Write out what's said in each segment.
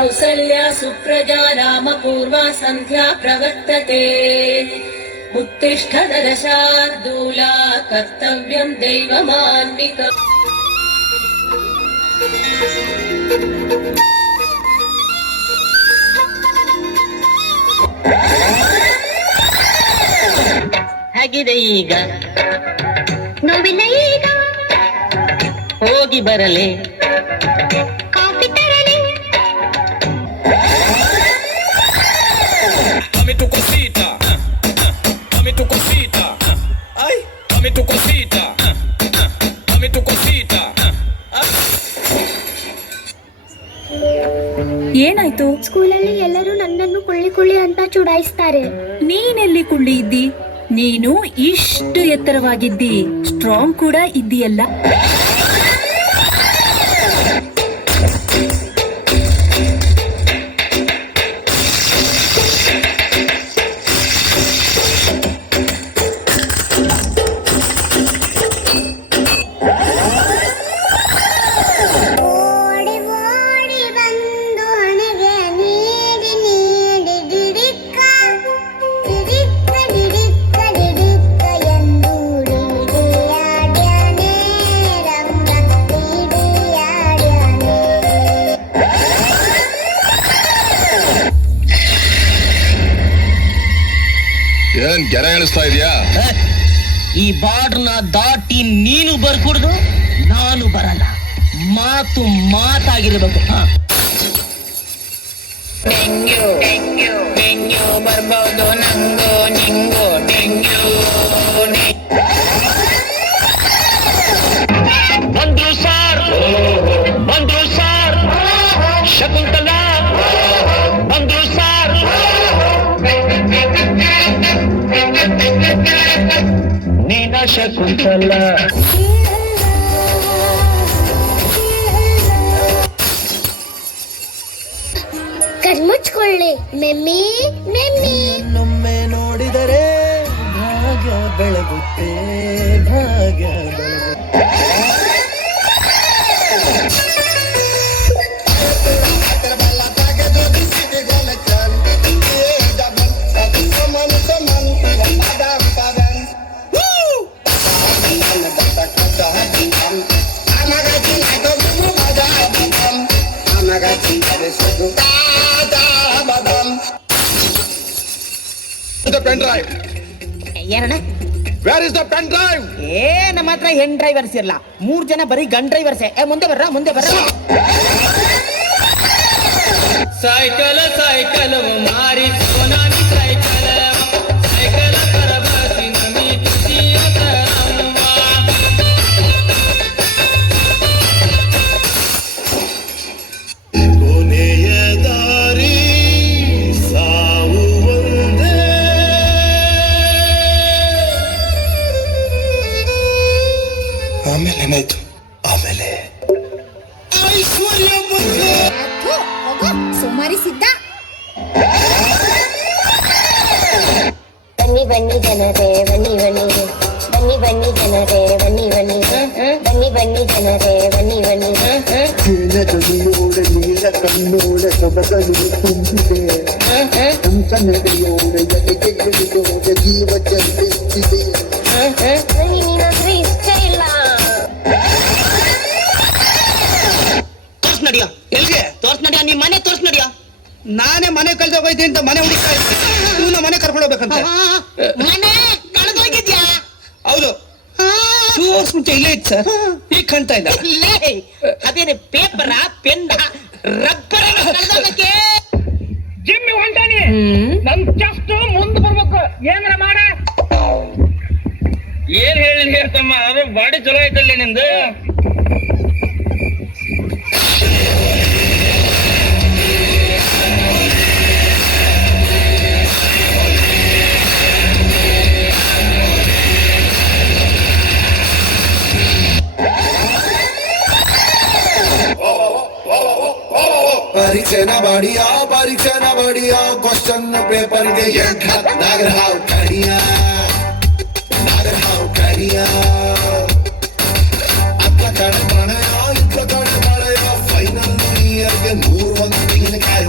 कौसल्या सुप्रजा रामपूर्वा सन्ध्या प्रवर्तते उत्तिष्ठ नरशार्दूला कर्तव्यं दैवमान्विकम् ಹೇಗಿದೆ ಈಗ? ನೋವಿಲ್ಲ ಈಗ. ಹೋಗಿ ಬರಲೆ? ಕಾಫಿ ತರಲೆ? Dame tu cosita, dame tu cosita, ay, dame tu cosita, dame tu cosita. ಏನಾಯ್ತು? ಸ್ಕೂಲಲ್ಲಿ ಎಲ್ಲರೂ ನನ್ನನ್ನು ಕುಳ್ಳಿ ಕುಳ್ಳಿ ಅಂತ ಚುಡಾಯಿಸ್ತಾರೆ. ನೀನೆಲ್ಲಿ ಕುಳ್ಳಿ ಇದ್ದಿ? ನೀನು ಇಷ್ಟು ಎತ್ತರವಾಗಿದ್ದಿ, ಸ್ಟ್ರಾಂಗ್ ಕೂಡ ಇದ್ದೀಯಲ್ಲ. ಏನ್ ಗೆರೆ ಎಣಿಸ್ತಾ ಇದೆಯಾ? ಈ ಬಾರ್ಡ್ನ ದಾಟಿ ನೀನು ಬರ್ಕೂಡ್ದು, ನಾನು ಬರಲ್ಲ. ಮಾತು ಮಾತಾಗಿರ್ಬೇಕು. ಡೆಂಗ್ಯೂ ಡೆಂಗ್ಯೂ ಡೆಂಗ್ಯೂ ಬರ್ಬೋದು ನಂಗು ನಿಂಗು ಡೆಂಗ್ಯೂ. ಬಂದ್ರು ಸಾರ್, ಬಂದ್ರು ಸಾರ್, ಶಕುಂತಲಾ ಬಂದ್ರು ಸಾರ್. ನೀನ ಶಕುಂತಲ. ಕಣ್ಮುಚ್ಕೊಳ್ಳಿ ಮೆಮ್ಮಿ ಮೆಮ್ಮಿ. ನನ್ನೊಮ್ಮೆ ನೋಡಿದರೆ ಭಾಗ್ಯ ಬೆಳಗುತ್ತೆ, ಭಾಗ್ಯ ಬೆಳಗುತ್ತೆ. The pen drive. ಏನಣ್ಣ? Where is the pen drive? ನಮ್ಮ ಹತ್ರ ಹೆಣ್ ಡ್ರೈವರ್ಸ್ ಇರಲ್ಲ, 3 ಜನ ಬರೀ ಗನ್ ಡ್ರೈವರ್ಸೇ. ಮುಂದೆ ಬರ್ರ, ಮುಂದೆ ಬರ್ರ. ಸೈಕಲ್ ಸೈಕಲ್ ಮಾರಿ ಸೋನಾನಿ ಸೈಕಲ್ ಸೈಕಲ್ ಪರಬಸಿ ನಮಿ ತುಸಿಯ ತರಮ್ಮ. ಕೊನೆಯ ದಾರಿ ಸಾವು ಒಂದೇ. ಆಮೇಲೆ ಏನಾಯ್ತು? ಆಮೇಲೆ ಐಶ್ವರ್ಯ ಬಂತು. ಸೋಮಾರಿ ಸಿದ್ಧ. ಬನ್ನಿ ಬನ್ನಿ ಜನರೇ ಬನ್ನಿ ಬನ್ನಿ, ಬನ್ನಿ ಬನ್ನಿ ಜನರೇ ಬನ್ನಿ ಬನ್ನಿ, ಬನ್ನಿ ಬನ್ನಿ ಜನರೇ ಬನ್ನಿ ಬನ್ನಿ. ಧ್ವನಿಯೋಡ ನೀಲ ಕಣ್ಣೋಡ ಸೊಬಗಲು ತುಂಬಿದೆ, ನಡೆಯೋಡ ಎದೆಗೆಲ್ಲೋಡ ಜೀವ ಚಲಿಸುತ್ತಿದೆ. ನೀನಾದ್ರೂ ಇಷ್ಟ ಇಲ್ಲ. ತೋರ್ಸ್ ನಡಿಯ. ಎಲ್ಲಿಗೆ ತೋರ್ಸ್ ನಡಿಯ? ನಿಮ್ ಮನೆ ತೋರ್ಸ್ ನಡಿಯ. ನಾನೇ ಮನೆ ಕಳ್ದೋಗೈತಿ ಅಂತ ಮನೆ ಹುಡುಕ್ತಾ ಇದ್ದೆ, ಇವನ ಮನೆ ಕರ್ಕೊಂಡು ಹೋಗ್ಬೇಕಂತ. ಮನೆ ಕಳೆದೋಗಿದ್ಯಾ? ಹೌದು, 2 ಅವರ್ಸ್ ಮುಂಚೆ ಇಲ್ಲೇ ಇತ್ತು ಸರ್, ಈಗ ಕಾಣ್ತಾ ಇಲ್ಲ. ಅದೇನೆ ಪೇಪರ ಪೆನ್ ರಬ್ಬರ್ ಕಳೆದೋಗಕ್ಕೆ. ಜಿಮ್ಮಿ ಹೊಂಟಾನಿ, ನಮ್ ಜಸ್ಟ್ ಮುಂದೆ ಬರ್ಬೇಕು. ಏನಾರ ಮಾಡ. ಏನ್ ಹೇಳಿ ಹೇಳ್ತಮ್ಮ, ಅದು ಬಾಡಿ ಚಲೋ ಐತಲ್ಲಿ ನಿಂದು. परीक्षा न बढ़िया क्वेश्चन पेपर के नागरहाव करिया ಅತ್ಲ ಕಡೆ ಪ್ರಣಯ ಇತ್ಲ ಕಡೆ ಮಳೆಯ ಫೈನಲ್ ಇಯರ್ಗೆ 101 ತೆಂಗಿನಕಾಯಿ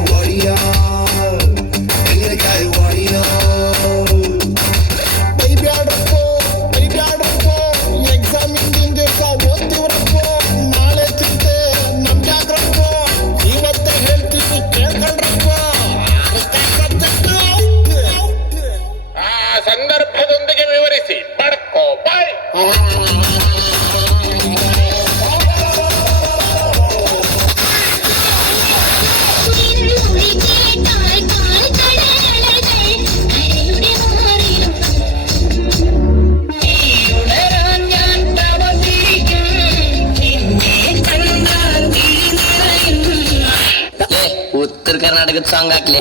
ಉತ್ತರ ಕರ್ನಾಟಕದ ಸಾಂಗ್ ಹಾಕ್ಲಿ.